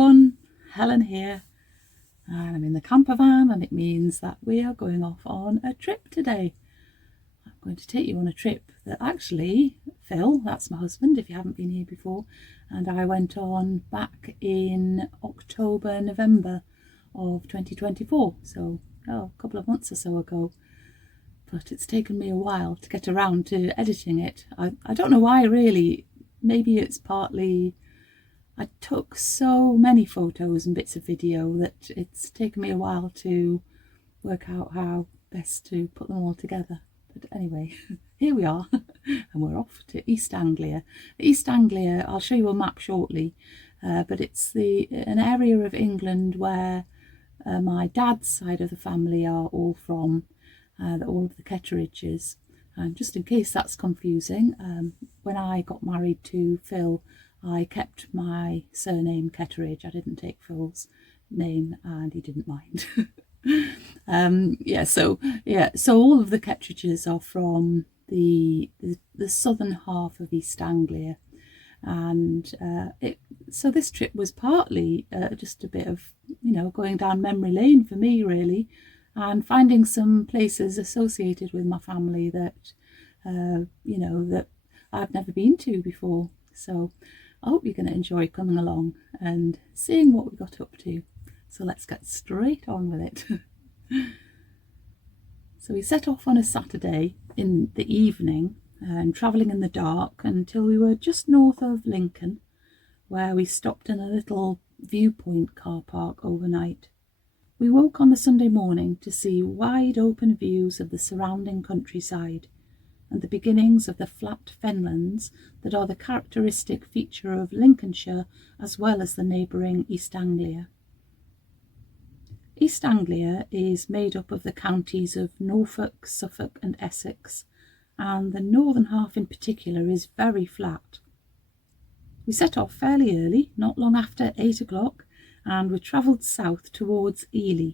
everyone, Helen here, and I'm in the camper van, and it means that we are going off on a trip today. I'm going to take you on a trip that actually Phil, that's my husband if you haven't been here before, and I went on back in October, November of 2024, so a couple of months or so ago. But it's taken me a while to get around to editing it. I don't know why really. Maybe it's partly I took so many photos and bits of video that it's taken me a while to work out how best to put them all together. But anyway, here we are, and we're off to East Anglia. East Anglia, I'll show you a map shortly, but it's an area of England where my dad's side of the family are all from, all of the Ketteridges. And just in case that's confusing, when I got married to Phil, I kept my surname Ketteridge. I didn't take Phil's name, and he didn't mind. So all of the Ketteridges are from the southern half of East Anglia, and so this trip was partly just a bit of going down memory lane for me really, and finding some places associated with my family that that I've never been to before. So I hope you're going to enjoy coming along and seeing what we got up to. So let's get straight on with it. So we set off on a Saturday in the evening and travelling in the dark until we were just north of Lincoln, where we stopped in a little viewpoint car park overnight. We woke on the Sunday morning to see wide open views of the surrounding countryside and the beginnings of the flat fenlands that are the characteristic feature of Lincolnshire as well as the neighbouring East Anglia. East Anglia is made up of the counties of Norfolk, Suffolk and Essex, and the northern half in particular is very flat. We set off fairly early, not long after 8 o'clock, and we travelled south towards Ely.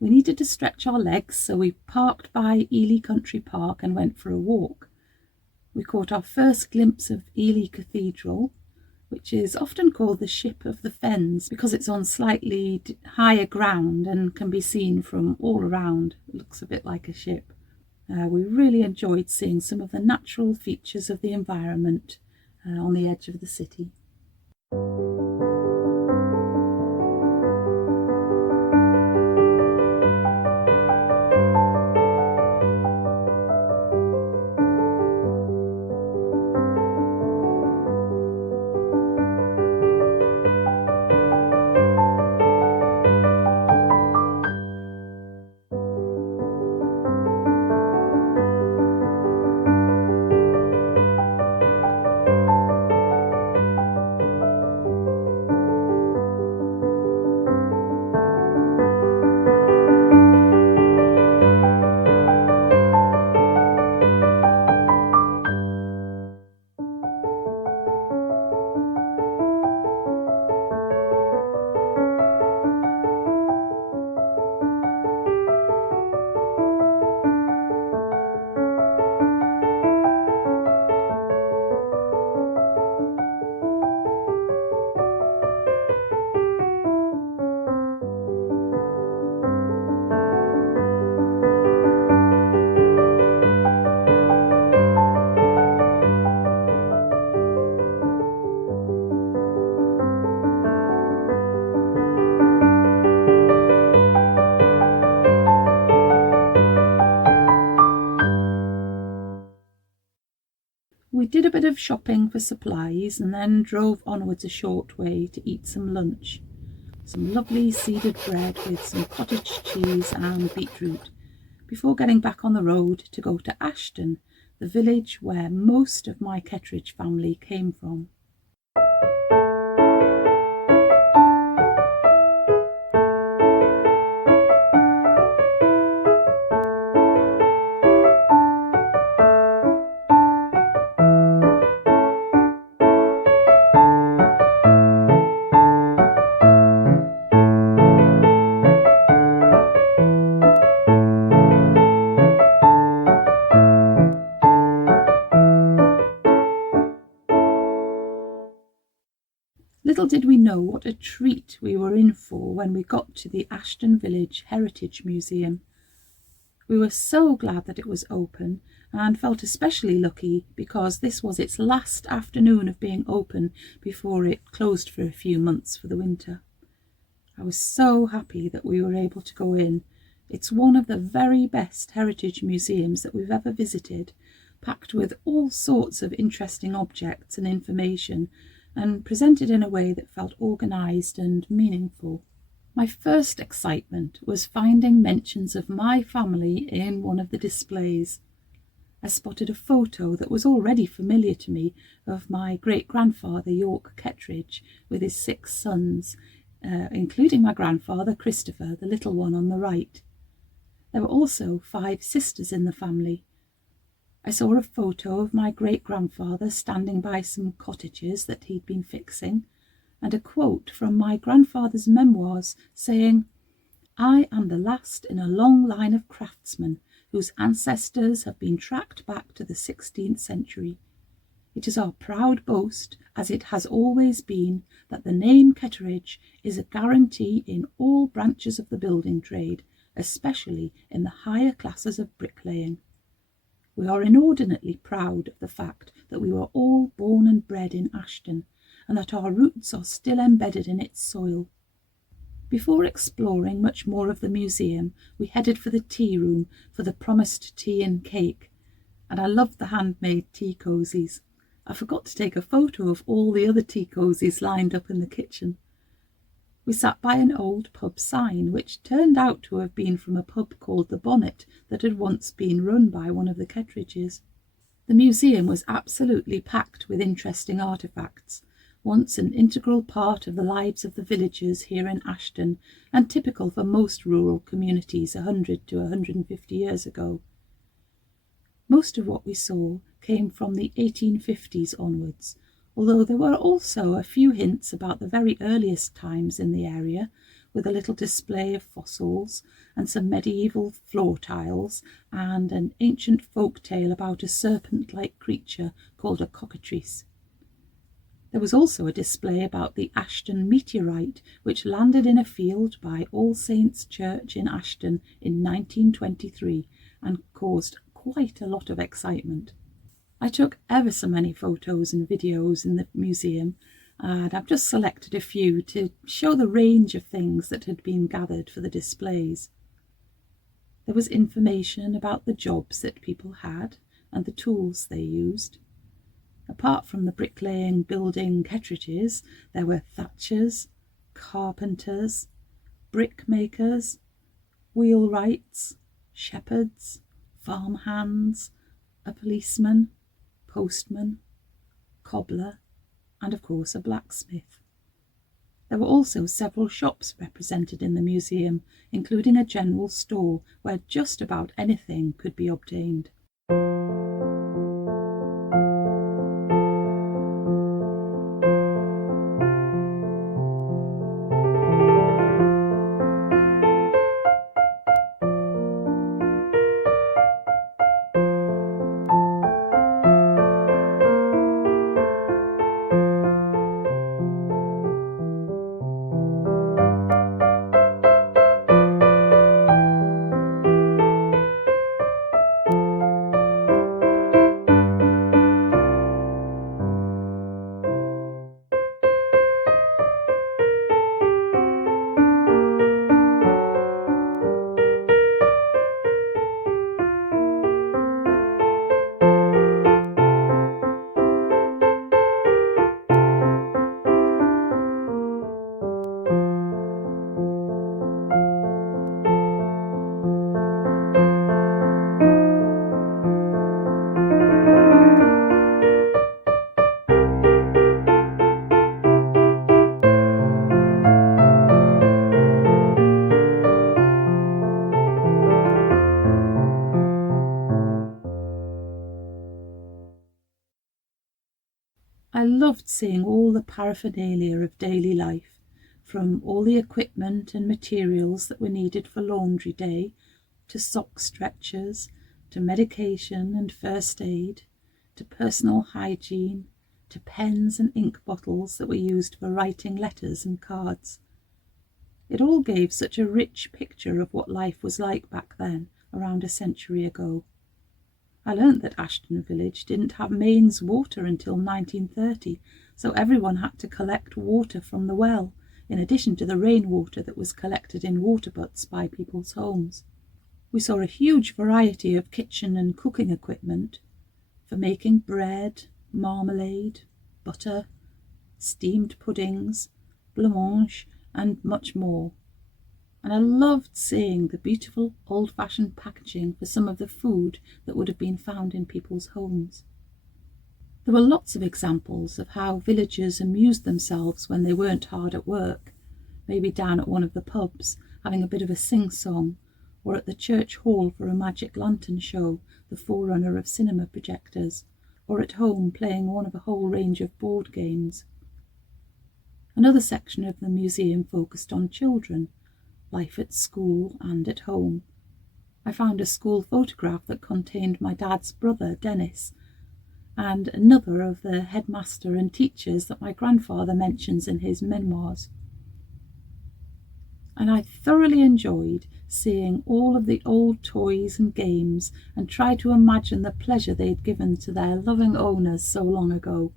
We needed to stretch our legs, so we parked by Ely Country Park and went for a walk. We caught our first glimpse of Ely Cathedral, which is often called the Ship of the Fens because it's on slightly higher ground and can be seen from all around. It looks a bit like a ship. We really enjoyed seeing some of the natural features of the environment on the edge of the city. We did a bit of shopping for supplies and then drove onwards a short way to eat some lunch. Some lovely seeded bread with some cottage cheese and beetroot, before getting back on the road to go to Ashton, the village where most of my Ketteridge family came from. Little did we know what a treat we were in for when we got to the Ashton Village Heritage Museum. We were so glad that it was open, and felt especially lucky because this was its last afternoon of being open before it closed for a few months for the winter. I was so happy that we were able to go in. It's one of the very best heritage museums that we've ever visited, packed with all sorts of interesting objects and information, and presented in a way that felt organised and meaningful. My first excitement was finding mentions of my family in one of the displays. I spotted a photo that was already familiar to me of my great-grandfather York Kettridge with his 6 sons, including my grandfather Christopher, the little one on the right. There were also 5 sisters in the family. I saw a photo of my great-grandfather standing by some cottages that he'd been fixing, and a quote from my grandfather's memoirs saying, "I am the last in a long line of craftsmen whose ancestors have been tracked back to the 16th century. It is our proud boast, as it has always been, that the name Kettridge is a guarantee in all branches of the building trade, especially in the higher classes of bricklaying. We are inordinately proud of the fact that we were all born and bred in Ashton, and that our roots are still embedded in its soil." Before exploring much more of the museum, we headed for the tea room for the promised tea and cake, and I loved the handmade tea cosies. I forgot to take a photo of all the other tea cosies lined up in the kitchen. We sat by an old pub sign, which turned out to have been from a pub called the Bonnet that had once been run by one of the Kettridges. The museum was absolutely packed with interesting artefacts, once an integral part of the lives of the villagers here in Ashton, and typical for most rural communities 100 to 150 years ago. Most of what we saw came from the 1850s onwards, although there were also a few hints about the very earliest times in the area, with a little display of fossils and some medieval floor tiles and an ancient folk tale about a serpent-like creature called a cockatrice. There was also a display about the Ashton meteorite, which landed in a field by All Saints' Church in Ashton in 1923 and caused quite a lot of excitement. I took ever so many photos and videos in the museum, and I've just selected a few to show the range of things that had been gathered for the displays. There was information about the jobs that people had and the tools they used. Apart from the bricklaying building Kettridges, there were thatchers, carpenters, brickmakers, wheelwrights, shepherds, farmhands, a policeman, postman, cobbler, and of course a blacksmith. There were also several shops represented in the museum, including a general store where just about anything could be obtained. I loved seeing all the paraphernalia of daily life, from all the equipment and materials that were needed for laundry day, to sock stretchers, to medication and first aid, to personal hygiene, to pens and ink bottles that were used for writing letters and cards. It all gave such a rich picture of what life was like back then, around a century ago. I learnt that Ashton village didn't have mains water until 1930, so everyone had to collect water from the well, in addition to the rainwater that was collected in water butts by people's homes. We saw a huge variety of kitchen and cooking equipment for making bread, marmalade, butter, steamed puddings, blancmange, and much more. And I loved seeing the beautiful old-fashioned packaging for some of the food that would have been found in people's homes. There were lots of examples of how villagers amused themselves when they weren't hard at work, maybe down at one of the pubs, having a bit of a sing-song, or at the church hall for a magic lantern show, the forerunner of cinema projectors, or at home playing one of a whole range of board games. Another section of the museum focused on children, life at school and at home. I found a school photograph that contained my dad's brother, Dennis, and another of the headmaster and teachers that my grandfather mentions in his memoirs. And I thoroughly enjoyed seeing all of the old toys and games and tried to imagine the pleasure they'd given to their loving owners so long ago.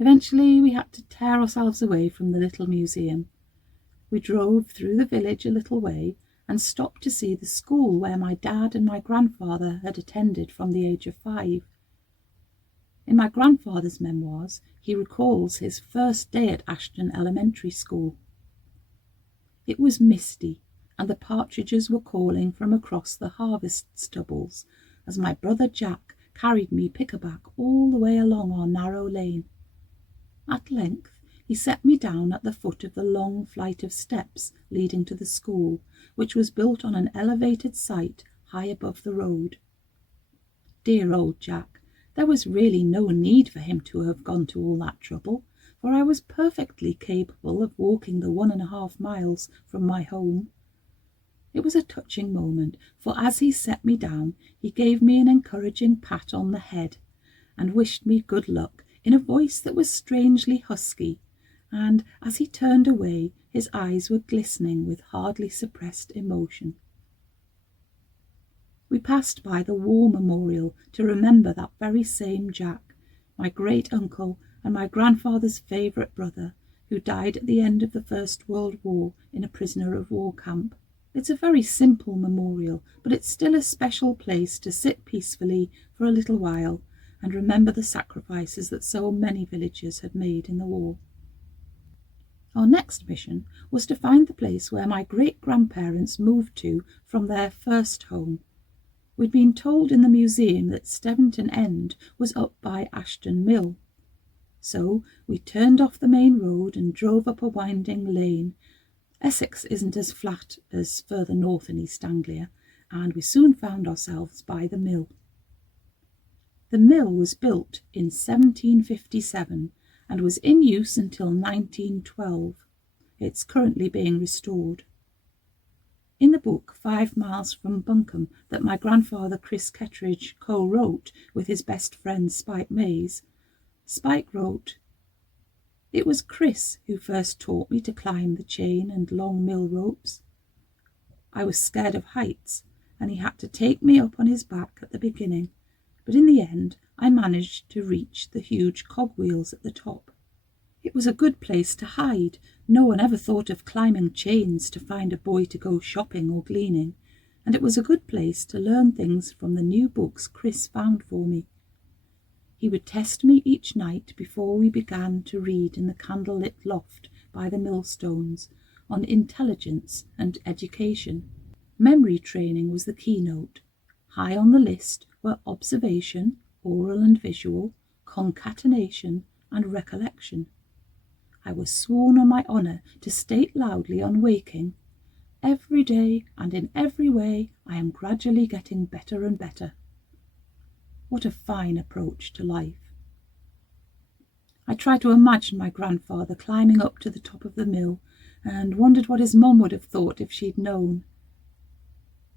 Eventually we had to tear ourselves away from the little museum. We drove through the village a little way and stopped to see the school where my dad and my grandfather had attended from the age of 5. In my grandfather's memoirs, he recalls his first day at Ashton Elementary School. It was misty, and the partridges were calling from across the harvest stubbles as my brother Jack carried me pickaback all the way along our narrow lane. At length he set me down at the foot of the long flight of steps leading to the school, which was built on an elevated site high above the road. Dear old Jack, there was really no need for him to have gone to all that trouble, for I was perfectly capable of walking the 1.5 miles from my home. It was a touching moment, for as he set me down, he gave me an encouraging pat on the head and wished me good luck in a voice that was strangely husky, and as he turned away, his eyes were glistening with hardly suppressed emotion. We passed by the War Memorial to remember that very same Jack, my great-uncle and my grandfather's favourite brother, who died at the end of the First World War in a prisoner-of-war camp. It's a very simple memorial, but it's still a special place to sit peacefully for a little while and remember the sacrifices that so many villagers had made in the war. Our next mission was to find the place where my great-grandparents moved to from their first home. We'd been told in the museum that Steventon End was up by Ashdon Mill. So we turned off the main road and drove up a winding lane. Essex isn't as flat as further north in East Anglia, and we soon found ourselves by the mill. The mill was built in 1757 and was in use until 1912. It's currently being restored. In the book 5 Miles from Bunkum that my grandfather Chris Kettridge co-wrote with his best friend Spike Mays, Spike wrote, "It was Chris who first taught me to climb the chain and long mill ropes. I was scared of heights, and he had to take me up on his back at the beginning, but in the end I managed to reach the huge cogwheels at the top. It was a good place to hide. No one ever thought of climbing chains to find a boy to go shopping or gleaning, and it was a good place to learn things from the new books Chris found for me. He would test me each night before we began to read in the candle-lit loft by the millstones on intelligence and education. Memory training was the keynote. High on the list were observation, oral and visual, concatenation, and recollection. I was sworn on my honour to state loudly on waking, "Every day and in every way I am gradually getting better and better." What a fine approach to life. I tried to imagine my grandfather climbing up to the top of the mill and wondered what his mum would have thought if she'd known.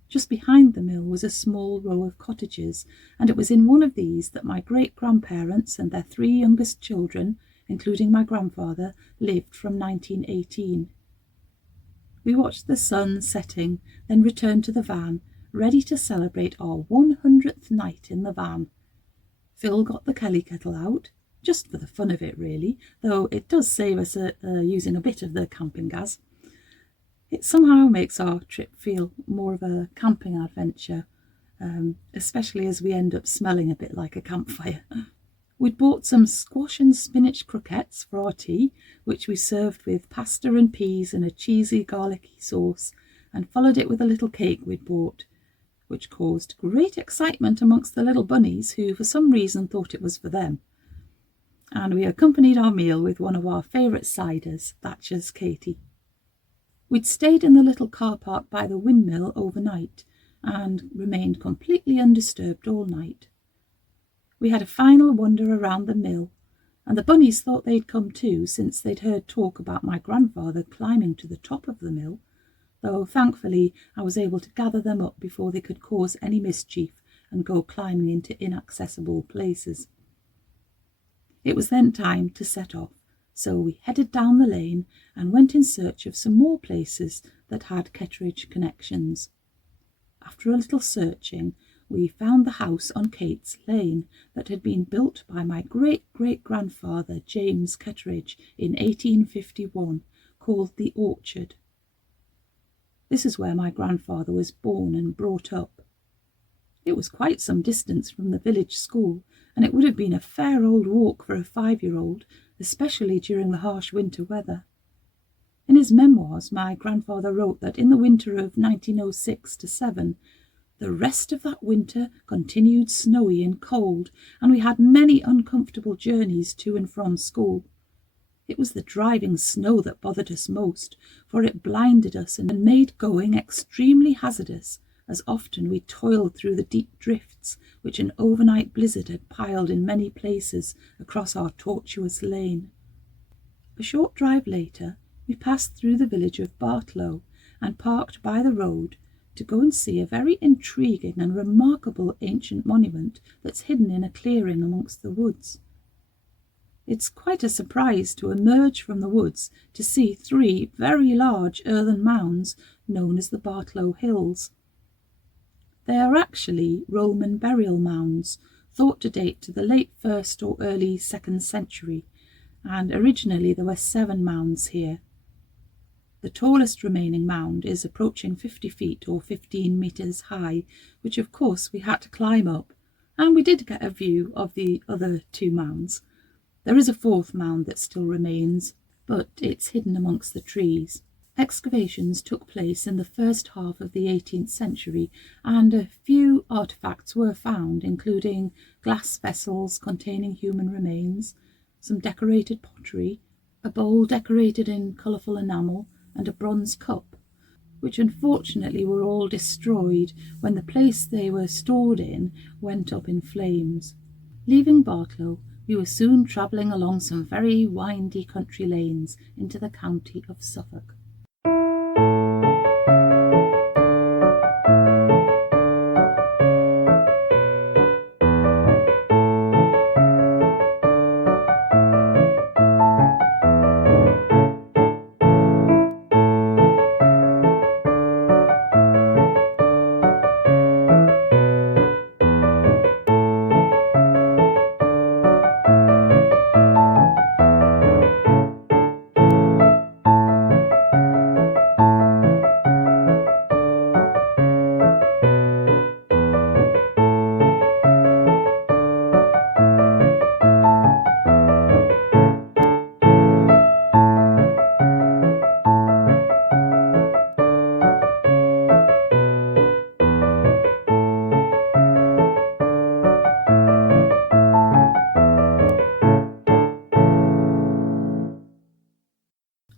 Just behind the mill was a small row of cottages, and it was in one of these that my great-grandparents and their 3 youngest children, including my grandfather, lived from 1918. We watched the sun setting, then returned to the van, ready to celebrate our 100th night in the van. Phil got the Kelly kettle out, just for the fun of it really, though it does save us using a bit of the camping gas. It somehow makes our trip feel more of a camping adventure, especially as we end up smelling a bit like a campfire. We'd bought some squash and spinach croquettes for our tea, which we served with pasta and peas and a cheesy garlicky sauce, and followed it with a little cake we'd bought, which caused great excitement amongst the little bunnies who for some reason thought it was for them. And we accompanied our meal with one of our favourite ciders, Thatcher's Katie. We'd stayed in the little car park by the windmill overnight and remained completely undisturbed all night. We had a final wander around the mill, and the bunnies thought they'd come too, since they'd heard talk about my grandfather climbing to the top of the mill, though thankfully I was able to gather them up before they could cause any mischief and go climbing into inaccessible places. It was then time to set off, so we headed down the lane and went in search of some more places that had Kettridge connections. After a little searching, we found the house on Kate's Lane that had been built by my great-great-grandfather James Kettridge in 1851, called the Orchard. This is where my grandfather was born and brought up. It was quite some distance from the village school, and it would have been a fair old walk for a 5-year-old, especially during the harsh winter weather. In his memoirs, my grandfather wrote that in the winter of 1906-7, the rest of that winter continued snowy and cold, and we had many uncomfortable journeys to and from school. It was the driving snow that bothered us most, for it blinded us and made going extremely hazardous, as often we toiled through the deep drifts which an overnight blizzard had piled in many places across our tortuous lane. A short drive later, we passed through the village of Bartlow and parked by the road to go and see a very intriguing and remarkable ancient monument that's hidden in a clearing amongst the woods. It's quite a surprise to emerge from the woods to see 3 very large earthen mounds known as the Bartlow Hills. They are actually Roman burial mounds, thought to date to the late 1st or early 2nd century, and originally there were 7 mounds here. The tallest remaining mound is approaching 50 feet or 15 metres high, which of course we had to climb up, and we did get a view of the other 2 mounds. There is a 4th mound that still remains, but it's hidden amongst the trees. Excavations took place in the first half of the 18th century, and a few artefacts were found, including glass vessels containing human remains, some decorated pottery, a bowl decorated in colourful enamel, and a bronze cup, which unfortunately were all destroyed when the place they were stored in went up in flames. Leaving Bartlow, we were soon travelling along some very windy country lanes into the county of Suffolk.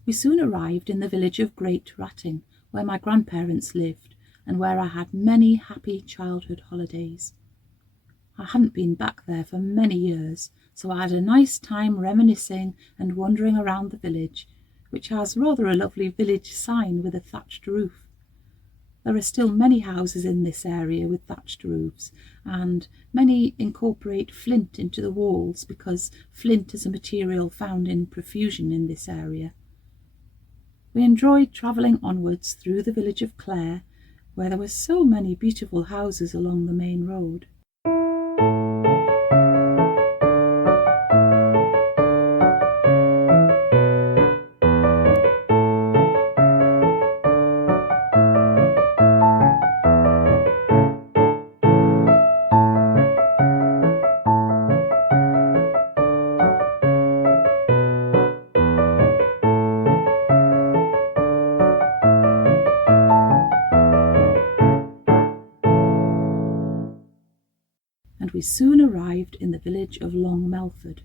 We soon arrived in the village of Great Ratting, where my grandparents lived, and where I had many happy childhood holidays. I hadn't been back there for many years, so I had a nice time reminiscing and wandering around the village, which has rather a lovely village sign with a thatched roof. There are still many houses in this area with thatched roofs, and many incorporate flint into the walls because flint is a material found in profusion in this area. We enjoyed travelling onwards through the village of Clare, where there were so many beautiful houses along the main road. And we soon arrived in the village of Long Melford.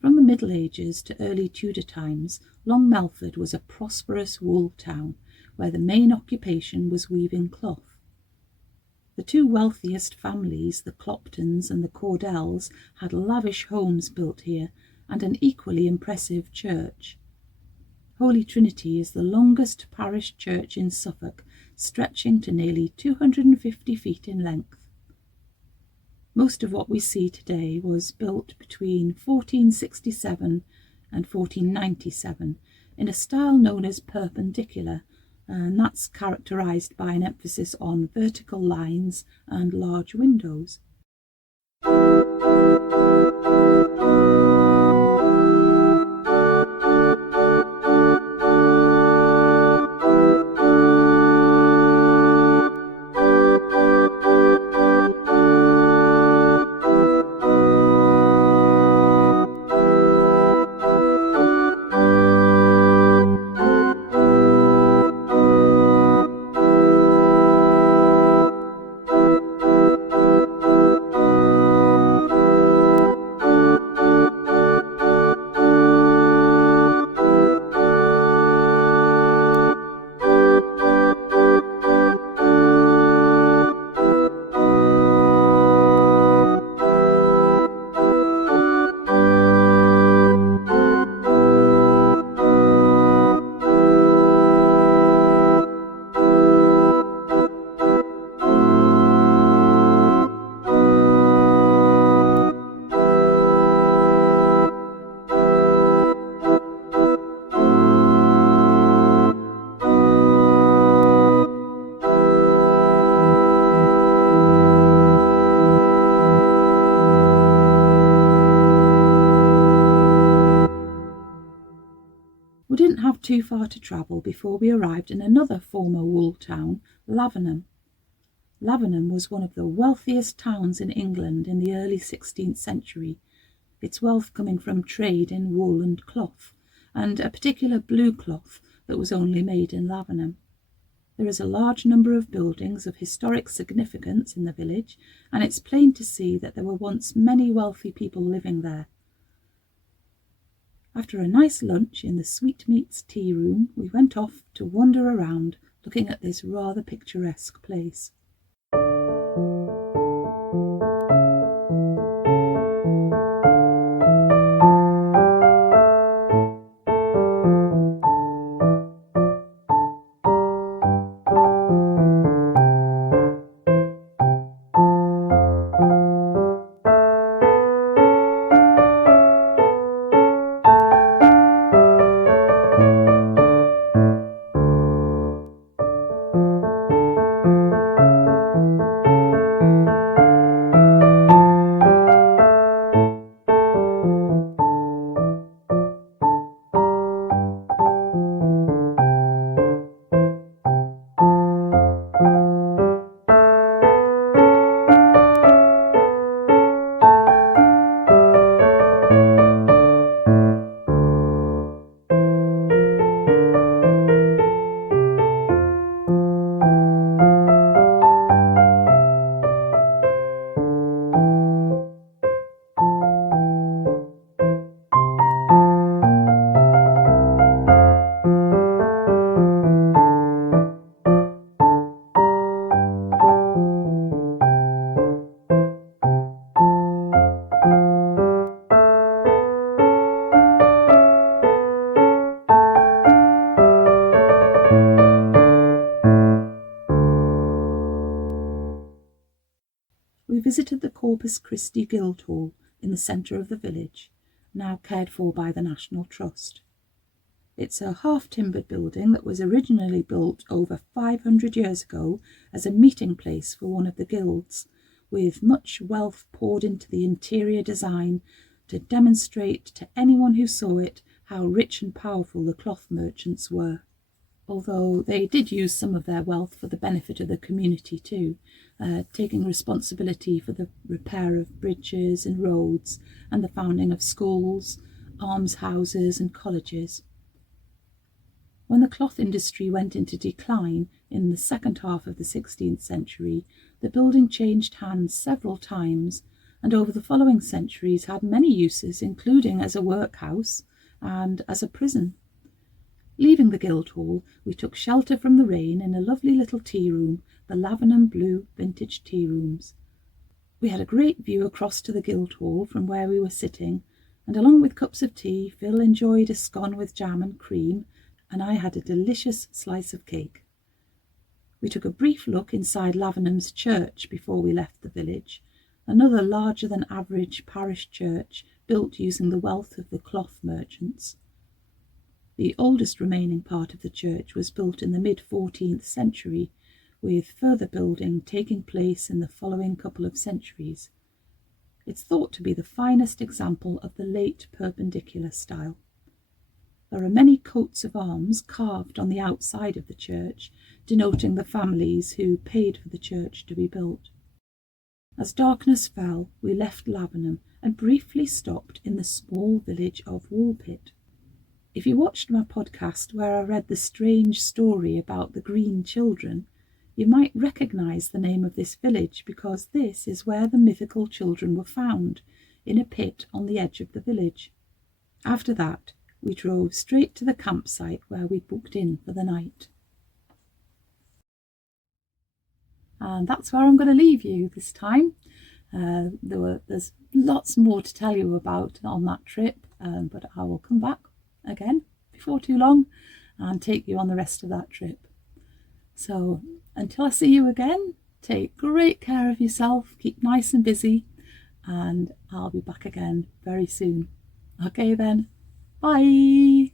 From the Middle Ages to early Tudor times, Long Melford was a prosperous wool town where the main occupation was weaving cloth. The two wealthiest families, the Cloptons and the Cordells, had lavish homes built here and an equally impressive church. Holy Trinity is the longest parish church in Suffolk, stretching to nearly 250 feet in length. Most of what we see today was built between 1467 and 1497 in a style known as perpendicular, and that's characterised by an emphasis on vertical lines and large windows. We didn't have too far to travel before we arrived in another former wool town, Lavenham. Lavenham was one of the wealthiest towns in England in the early 16th century, its wealth coming from trade in wool and cloth, and a particular blue cloth that was only made in Lavenham. There is a large number of buildings of historic significance in the village, and it's plain to see that there were once many wealthy people living there. After a nice lunch in the sweetmeats tea room, we went off to wander around, looking at this rather picturesque place. visited the Corpus Christi Guildhall in the centre of the village, now cared for by the National Trust. It's a half-timbered building that was originally built over 500 years ago as a meeting place for one of the guilds, with much wealth poured into the interior design to demonstrate to anyone who saw it how rich and powerful the cloth merchants were. Although they did use some of their wealth for the benefit of the community too, taking responsibility for the repair of bridges and roads and the founding of schools, almshouses and colleges. When the cloth industry went into decline in the second half of the 16th century, the building changed hands several times, and over the following centuries had many uses, including as a workhouse and as a prison. Leaving the Guildhall, we took shelter from the rain in a lovely little tea room, the Lavenham Blue Vintage Tea Rooms. We had a great view across to the Guildhall from where we were sitting, and along with cups of tea, Phil enjoyed a scone with jam and cream, and I had a delicious slice of cake. We took a brief look inside Lavenham's church before we left the village, another larger than average parish church built using the wealth of the cloth merchants. The oldest remaining part of the church was built in the mid-14th century, with further building taking place in the following couple of centuries. It's thought to be the finest example of the late Perpendicular style. There are many coats of arms carved on the outside of the church, denoting the families who paid for the church to be built. As darkness fell, we left Lavenham and briefly stopped in the small village of Woolpit. If you watched my podcast where I read the strange story about the green children, you might recognise the name of this village because this is where the mythical children were found, in a pit on the edge of the village. After that, we drove straight to the campsite where we booked in for the night. And that's where I'm going to leave you this time. There's lots more to tell you about on that trip, but I will come back again before too long and take you on the rest of that trip. So until I see you again, take great care of yourself, keep nice and busy, and I'll be back again very soon. Okay then, bye.